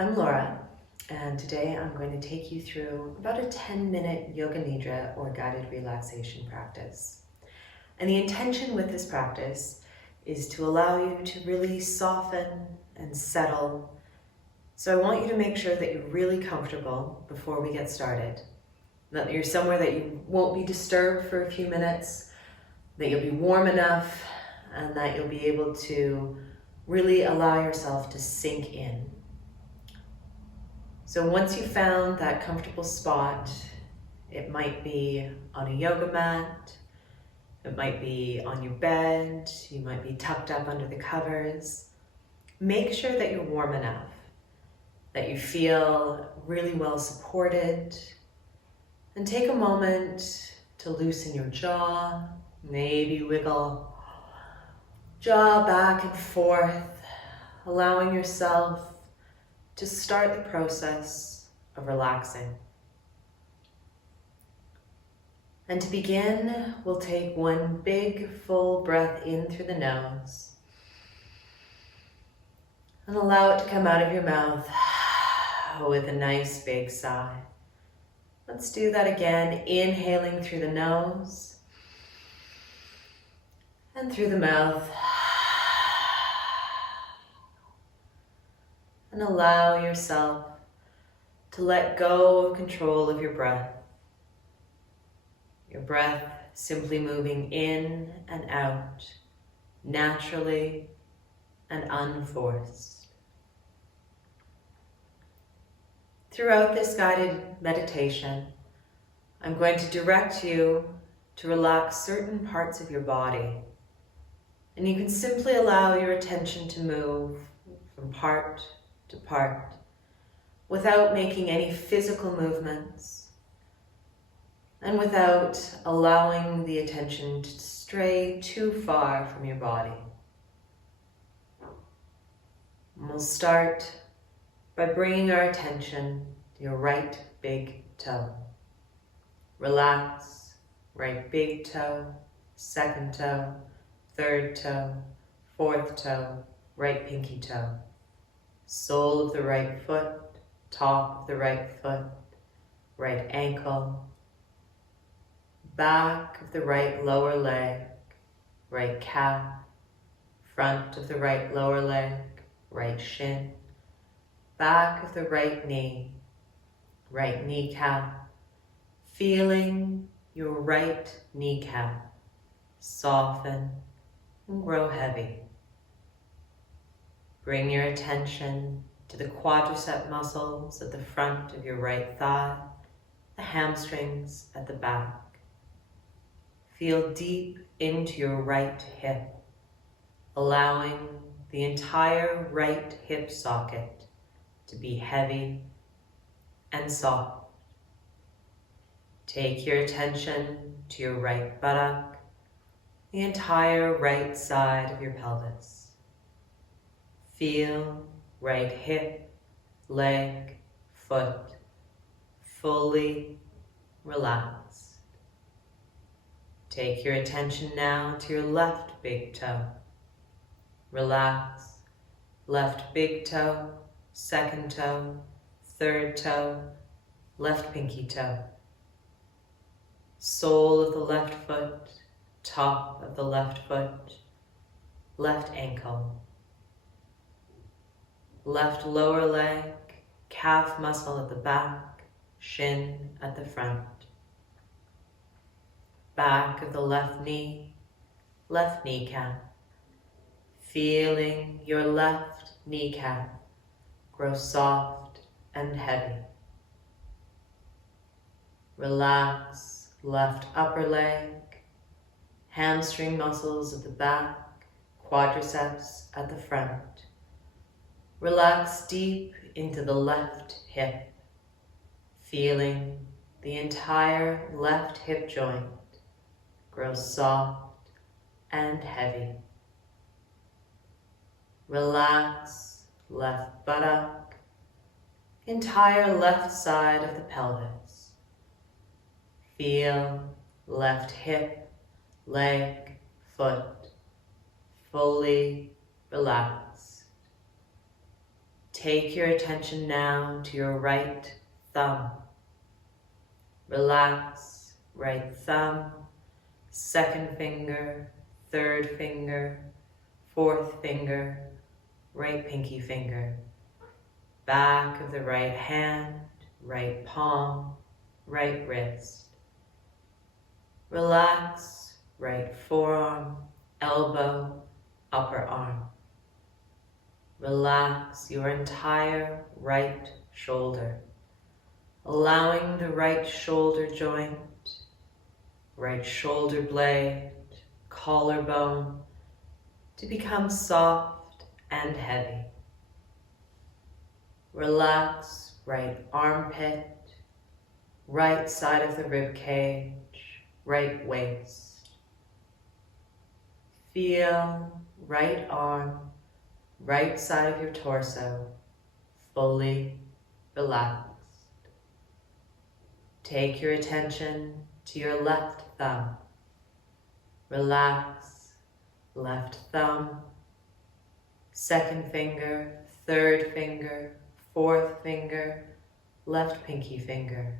I'm Laura, and today I'm going to take you through about a 10-minute yoga nidra or guided relaxation practice. And the intention with this practice is to allow you to really soften and settle. So I want you to make sure that you're really comfortable before we get started, that you're somewhere that you won't be disturbed for a few minutes, that you'll be warm enough, and that you'll be able to really allow yourself to sink in. So once you've found that comfortable spot, it might be on a yoga mat, it might be on your bed, you might be tucked up under the covers. Make sure that you're warm enough, that you feel really well supported, and take a moment to loosen your jaw, maybe wiggle jaw back and forth, allowing yourself to start the process of relaxing. And to begin, we'll take one big full breath in through the nose and allow it to come out of your mouth with a nice big sigh. Let's do that again, inhaling through the nose and through the mouth. And allow yourself to let go of control of your breath. Your breath simply moving in and out, naturally and unforced. Throughout this guided meditation, I'm going to direct you to relax certain parts of your body. And you can simply allow your attention to move from part to part without making any physical movements and without allowing the attention to stray too far from your body. And we'll start by bringing our attention to your right big toe. Relax, right big toe, second toe, third toe, fourth toe, right pinky toe. Sole of the right foot, top of the right foot, right ankle, back of the right lower leg, right calf, front of the right lower leg, right shin, back of the right knee, right kneecap, feeling your right kneecap soften and grow heavy. Bring your attention to the quadricep muscles at the front of your right thigh, the hamstrings at the back. Feel deep into your right hip, allowing the entire right hip socket to be heavy and soft. Take your attention to your right buttock, the entire right side of your pelvis. Feel right hip, leg, foot fully relaxed. Take your attention now to your left big toe. Relax, left big toe, second toe, third toe, left pinky toe. Sole of the left foot, top of the left foot, left ankle. Left lower leg, calf muscle at the back, shin at the front. Back of the left knee, left kneecap. Feeling your left kneecap grow soft and heavy. Relax left upper leg, hamstring muscles at the back, quadriceps at the front. Relax deep into the left hip, feeling the entire left hip joint grow soft and heavy. Relax left buttock, entire left side of the pelvis. Feel left hip, leg, foot fully relaxed. Take your attention now to your right thumb. Relax right thumb, second finger, third finger, fourth finger, right pinky finger, back of the right hand, right palm, right wrist. Relax right forearm, elbow, upper arm. Relax your entire right shoulder, allowing the right shoulder joint, right shoulder blade, collarbone to become soft and heavy. Relax right armpit, right side of the rib cage, right waist. Feel right arm, right side of your torso, fully relaxed. Take your attention to your left thumb. Relax, left thumb, second finger, third finger, fourth finger, left pinky finger,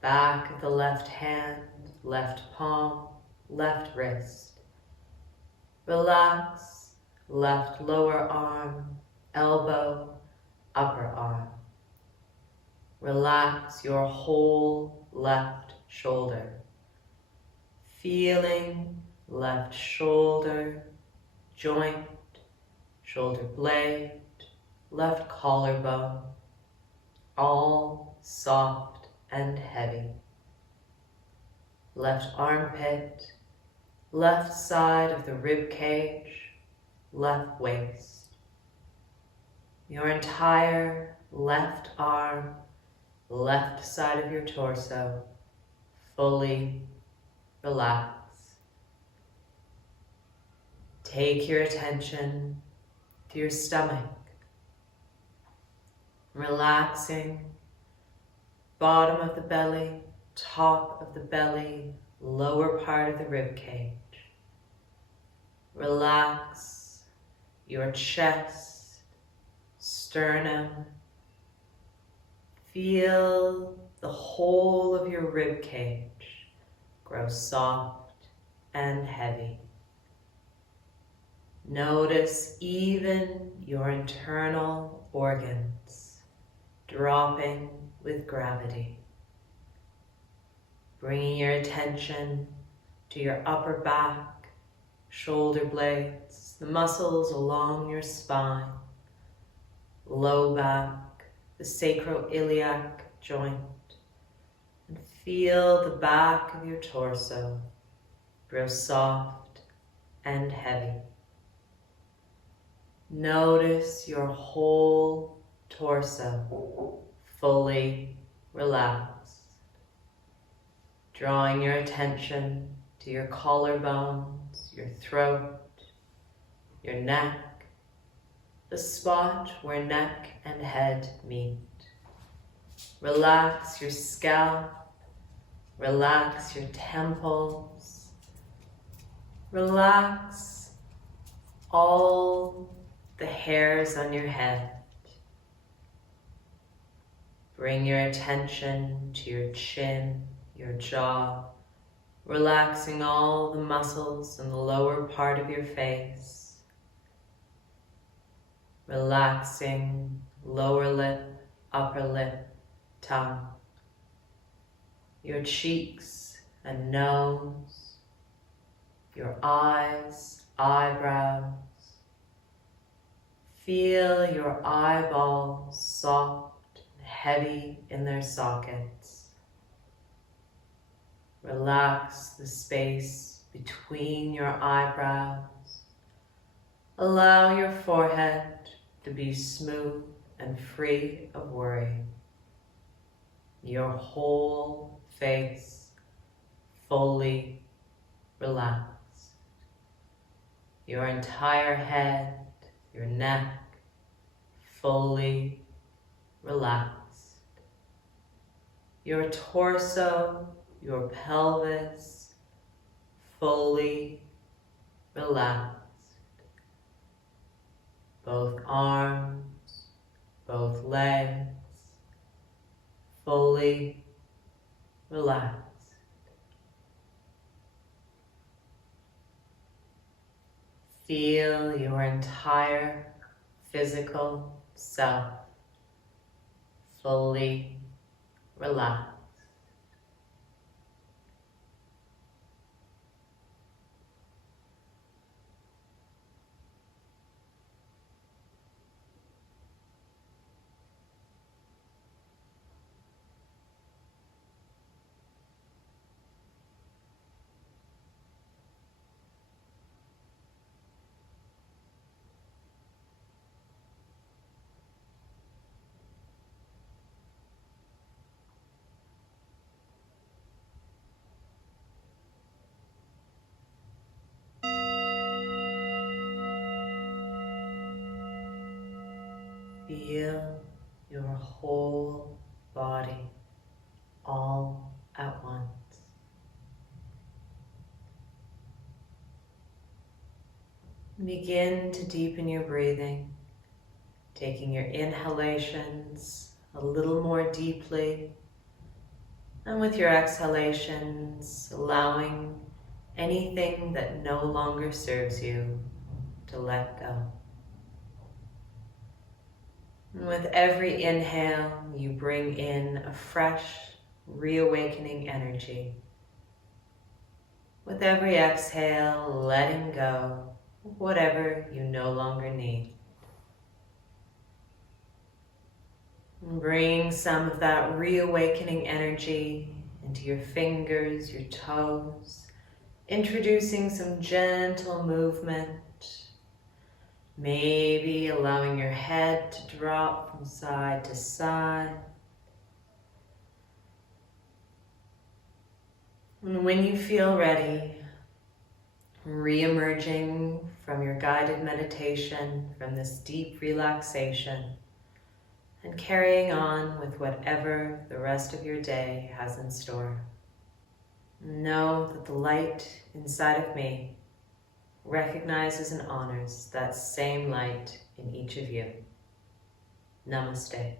back of the left hand, left palm, left wrist. Relax, left lower arm, elbow, upper arm. Relax your whole left shoulder. Feeling left shoulder, joint, shoulder blade, left collarbone, all soft and heavy. Left armpit, left side of the rib cage, left waist. Your entire left arm, left side of your torso, fully relaxed. Take your attention to your stomach, relaxing bottom of the belly, top of the belly, lower part of the rib cage. Relax your chest, sternum. Feel the whole of your rib cage grow soft and heavy. Notice even your internal organs dropping with gravity. Bringing your attention to your upper back, shoulder blades, the muscles along your spine, low back, the sacroiliac joint, and feel the back of your torso grow soft and heavy. Notice your whole torso fully relaxed. Drawing your attention to your collarbones, your throat, your neck, the spot where neck and head meet. Relax your scalp, relax your temples, relax all the hairs on your head. Bring your attention to your chin, your jaw, relaxing all the muscles in the lower part of your face. Relaxing lower lip, upper lip, tongue, your cheeks and nose, your eyes, eyebrows. Feel your eyeballs soft and heavy in their sockets. Relax the space between your eyebrows. Allow your forehead to be smooth and free of worry. Your whole face fully relaxed. Your entire head, your neck fully relaxed. Your torso, your pelvis fully relaxed. Both arms, both legs fully relaxed. Feel your entire physical self fully relaxed. Feel your whole body all at once. Begin to deepen your breathing, taking your inhalations a little more deeply, and with your exhalations, allowing anything that no longer serves you to let go. And with every inhale, you bring in a fresh, reawakening energy. With every exhale, letting go of whatever you no longer need. And bring some of that reawakening energy into your fingers, your toes, introducing some gentle movement. Maybe allowing your head to drop from side to side. And when you feel ready, re-emerging from your guided meditation, from this deep relaxation, and carrying on with whatever the rest of your day has in store. Know that the light inside of me recognizes and honors that same light in each of you. Namaste.